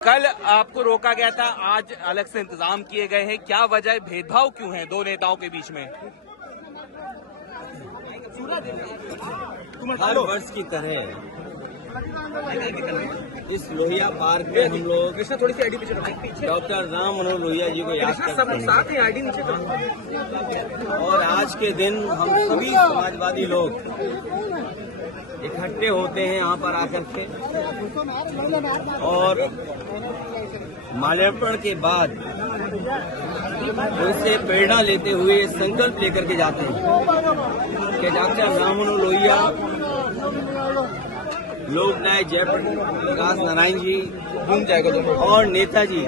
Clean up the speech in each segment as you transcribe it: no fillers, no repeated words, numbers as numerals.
कल आपको रोका गया था, आज अलग से इंतजाम किए गए हैं। क्या वजह है, भेदभाव क्यों है दो नेताओं के बीच में? हर वर्ष की तरह इस लोहिया पार्क में हम लोग डॉक्टर राम मनोहर लोहिया जी को याद करते हैं और आज के दिन हम सभी समाजवादी लोग इकट्ठे होते हैं यहाँ पर आकर के और माल्यार्पण के बाद उनसे प्रेरणा लेते हुए संकल्प लेकर के जाते हैं कि डॉक्टर राम मनोहर लोहिया, लोकनायक जयप्रकाश नारायण जी और नेताजी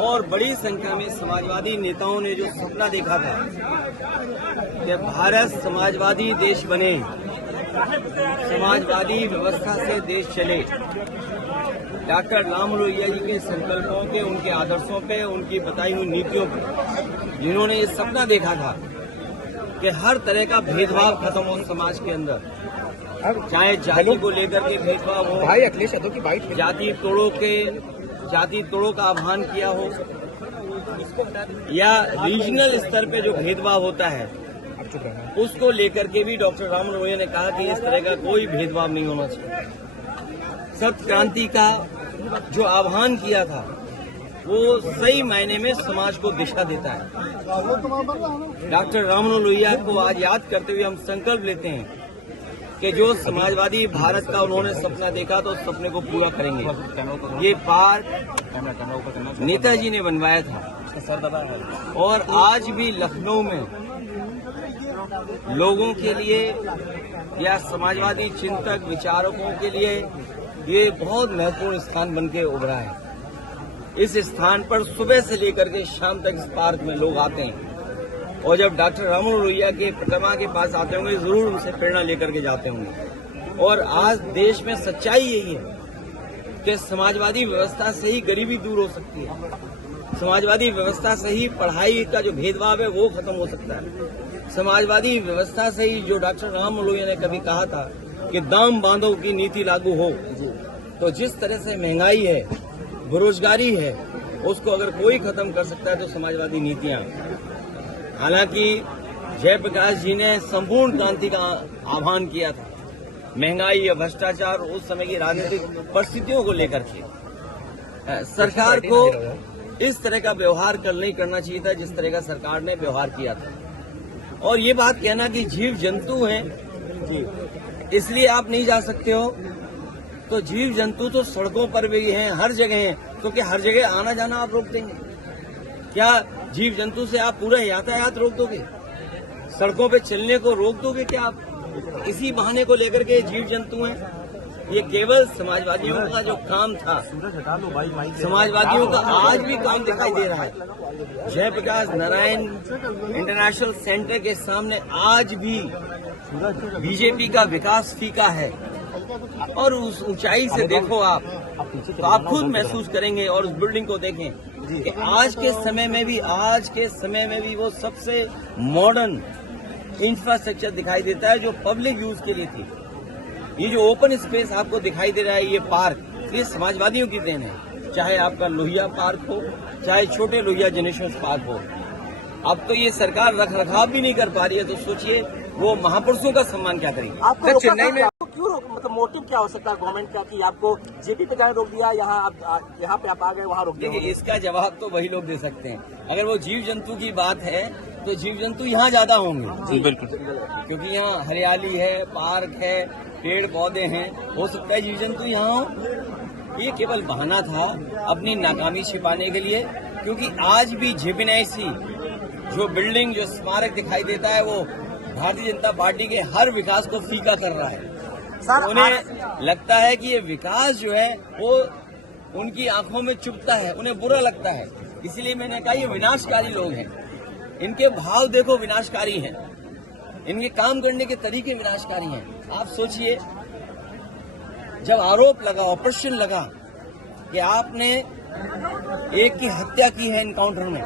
और बड़ी संख्या में समाजवादी नेताओं ने जो सपना देखा था कि भारत समाजवादी देश बने, समाजवादी व्यवस्था से देश चले, डॉक्टर राम मनोहर लोहिया जी के संकल्पों पे, उनके आदर्शों पे, उनकी बताई हुई नीतियों पे, जिन्होंने ये सपना देखा था कि हर तरह का भेदभाव खत्म हो समाज के अंदर, चाहे जाति को लेकर के भेदभाव हो, जाति तोड़ों का आह्वान किया हो या रीजनल स्तर पे जो भेदभाव होता है उसको लेकर के भी डॉक्टर राम मनोहर लोहिया ने कहा कि इस तरह का कोई भेदभाव नहीं होना चाहिए। सत्य क्रांति का जो आह्वान किया था वो सही मायने में समाज को दिशा देता है। डॉक्टर राम मनोहर लोहिया को आज याद करते हुए हम संकल्प लेते हैं कि जो समाजवादी भारत का उन्होंने सपना देखा तो उस सपने को पूरा करेंगे। ये पार्क नेताजी ने बनवाया था और आज भी लखनऊ में लोगों के लिए या समाजवादी चिंतक विचारकों के लिए ये बहुत महत्वपूर्ण स्थान बनके उभरा है। इस स्थान पर सुबह से लेकर के शाम तक इस पार्क में लोग आते हैं और जब डॉक्टर राम मनोहर लोहिया के प्रतिमा के पास आते होंगे जरूर उनसे प्रेरणा लेकर के जाते होंगे। और आज देश में सच्चाई यही है कि समाजवादी व्यवस्था से ही गरीबी दूर हो सकती है, समाजवादी व्यवस्था से ही पढ़ाई का जो भेदभाव है वो खत्म हो सकता है, समाजवादी व्यवस्था से ही जो डॉक्टर राम मनोहर लोहिया ने कभी कहा था कि दाम बांधो की नीति लागू हो, तो जिस तरह से महंगाई है, बेरोजगारी है, उसको अगर कोई खत्म कर सकता है तो समाजवादी नीतियां। हालांकि जयप्रकाश जी ने संपूर्ण क्रांति का आह्वान किया था, महंगाई या भ्रष्टाचार उस समय की राजनीतिक परिस्थितियों को लेकर के सरकार को इस तरह का व्यवहार कल नहीं करना चाहिए था जिस तरह का सरकार ने व्यवहार किया था। और ये बात कहना कि जीव जंतु हैं इसलिए आप नहीं जा सकते हो, तो जीव जंतु तो सड़कों पर भी हैं, हर जगह हैं, क्योंकि हर जगह आना जाना आप रोक देंगे क्या? जीव जंतु से आप पूरा यातायात रोक दोगे? सड़कों पे चलने को रोक दोगे क्या आप? इसी बहाने को लेकर के जीव जंतु हैं। ये केवल समाजवादियों का जो काम था, समाजवादियों का आज भी काम दिखाई दे रहा है। जयप्रकाश नारायण इंटरनेशनल सेंटर के सामने आज भी बीजेपी का विकास फीका है और उस ऊंचाई से देखो आप तो आप खुद महसूस करेंगे और उस बिल्डिंग को देखें कि आज के समय में भी वो सबसे मॉडर्न इंफ्रास्ट्रक्चर दिखाई देता है जो पब्लिक यूज के लिए थी। ये जो ओपन स्पेस आपको दिखाई दे रहा है, ये पार्क, ये समाजवादियों की देन है। चाहे आपका लोहिया पार्क हो, चाहे छोटे लोहिया जनेश्वर पार्क हो। अब तो ये सरकार रख रखाव भी नहीं कर पा रही है, तो सोचिए वो महापुरुषों का सम्मान क्या करेंगे। आपको चेन्नई में क्यों मतलब मोटिव क्या हो सकता है गवर्नमेंट का कि आपको जेपी पे जाने रोक दिया, यहाँ पे आप आ गए वहाँ रोक दिया? देखिए, इसका जवाब तो वही लोग दे सकते हैं। अगर वो जीव जंतु की बात है तो जीव जंतु यहाँ ज्यादा होंगे, बिल्कुल, क्योंकि यहाँ हरियाली है, पार्क है, पेड़ पौधे हैं, हो सकता है जीव जंतु यहाँ हो। ये केवल बहाना था अपनी नाकामी छिपाने के लिए, क्योंकि आज भी जेपीएनआईसी जो बिल्डिंग, जो स्मारक दिखाई देता है वो भारतीय जनता पार्टी के हर विकास को फीका कर रहा है। उन्हें लगता है कि ये विकास जो है वो उनकी आंखों में चुभता है, उन्हें बुरा लगता है। इसलिए मैंने कहा ये विनाशकारी लोग हैं, इनके भाव देखो विनाशकारी हैं, इनके काम करने के तरीके विनाशकारी हैं। आप सोचिए, जब आरोप लगा, ऑपरेशन लगा कि आपने एक की हत्या की है एनकाउंटर में,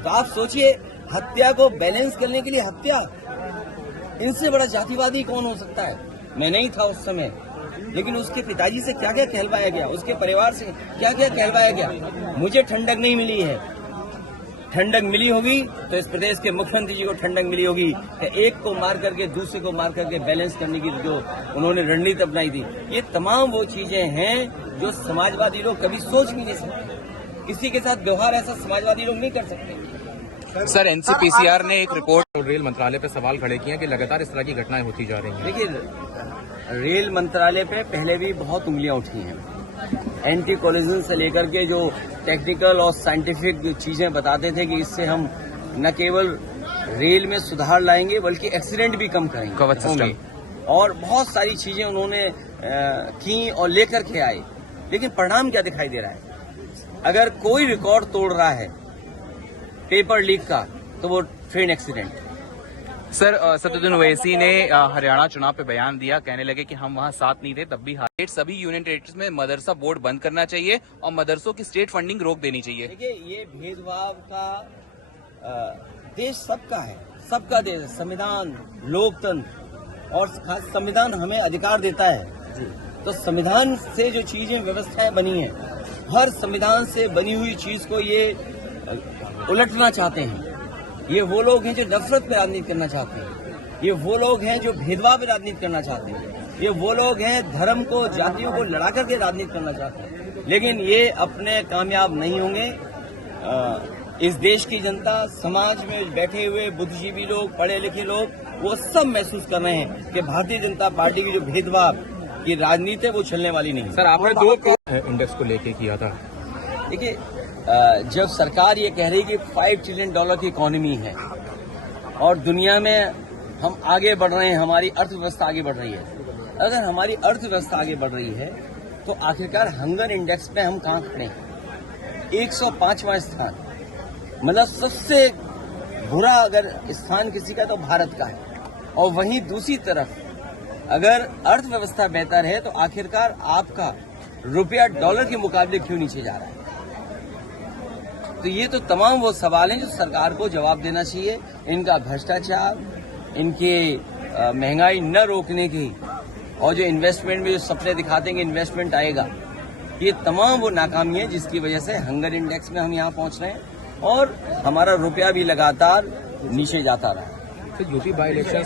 तो आप सोचिए हत्या को बैलेंस करने के लिए हत्या, इनसे बड़ा जातिवादी कौन हो सकता है? मैं नहीं था उस समय, लेकिन उसके पिताजी से क्या क्या कहलवाया गया, उसके परिवार से क्या क्या कहलवाया गया। मुझे ठंडक नहीं मिली है। ठंडक मिली होगी तो इस प्रदेश के मुख्यमंत्री जी को ठंडक मिली होगी कि एक को मार करके दूसरे को मार करके बैलेंस करने की जो उन्होंने रणनीति अपनाई थी। ये तमाम वो चीजें हैं जो समाजवादी लोग कभी सोच भी नहीं सकते। किसी के साथ व्यवहार ऐसा समाजवादी लोग नहीं कर सकते। सर, एनसीपीसीआर ने एक रिपोर्ट और रेल मंत्रालय पर सवाल खड़े किए हैं कि लगातार इस तरह की घटनाएं होती जा रही हैं। देखिए, रेल मंत्रालय पे पहले भी बहुत उंगलियां उठी हैं। एंटी कोलिजन से लेकर के जो टेक्निकल और साइंटिफिक चीजें बताते थे कि इससे हम न केवल रेल में सुधार लाएंगे बल्कि एक्सीडेंट भी कम करेंगे, कवच सिस्टम और बहुत सारी चीजें उन्होंने की और लेकर के आए। लेकिन परिणाम क्या दिखाई दे रहा है? अगर कोई रिकॉर्ड तोड़ रहा है पेपर लीक का तो वो ट्रेन एक्सीडेंट। सर, सत्युद्दीन ओवैसी ने हरियाणा चुनाव पे बयान दिया, कहने लगे कि हम वहां साथ नहीं थे तब भी हार। सभी यूनियन टेरिटरीज में मदरसा बोर्ड बंद करना चाहिए और मदरसों की स्टेट फंडिंग रोक देनी चाहिए। देखिए, ये भेदभाव का देश सबका है, सबका देश है। संविधान, लोकतंत्र और खास संविधान हमें अधिकार देता है। तो संविधान से जो चीजें व्यवस्थाएं बनी है, हर संविधान से बनी हुई चीज को ये उलटना चाहते हैं। ये वो लोग हैं जो नफरत पे राजनीति करना चाहते हैं। ये वो लोग हैं जो भेदभाव पे राजनीति करना चाहते हैं। ये वो लोग हैं धर्म को, जातियों को लड़ा करके राजनीति करना चाहते हैं। लेकिन ये अपने कामयाब नहीं होंगे। इस देश की जनता, समाज में बैठे हुए बुद्धिजीवी लोग, पढ़े लिखे लोग, वो सब महसूस कर रहे हैं कि भारतीय जनता पार्टी की जो भेदभाव की राजनीति है वो चलने वाली नहीं। सर, आपने 2 इंडेक्स को लेके किया था। देखिए, जब सरकार ये कह रही कि $5 ट्रिलियन की इकोनॉमी है और दुनिया में हम आगे बढ़ रहे हैं, हमारी अर्थव्यवस्था आगे बढ़ रही है। अगर हमारी अर्थव्यवस्था आगे बढ़ रही है तो आखिरकार हंगर इंडेक्स पे हम कहाँ खड़े हैं? 105वां स्थान, मतलब सबसे बुरा अगर स्थान किसी का तो भारत का है। और वहीं दूसरी तरफ अगर अर्थव्यवस्था बेहतर है तो आखिरकार आपका रुपया डॉलर के मुकाबले क्यों नीचे जा रहा है? तो ये तो तमाम वो सवाल हैं जो सरकार को जवाब देना चाहिए। इनका भ्रष्टाचार, इनके महंगाई न रोकने की, और जो इन्वेस्टमेंट में जो सपने दिखाते हैं कि इन्वेस्टमेंट आएगा, ये तमाम वो नाकामी है जिसकी वजह से हंगर इंडेक्स में हम यहाँ पहुँच रहे हैं और हमारा रुपया भी लगातार नीचे जाता रहा है। UP by election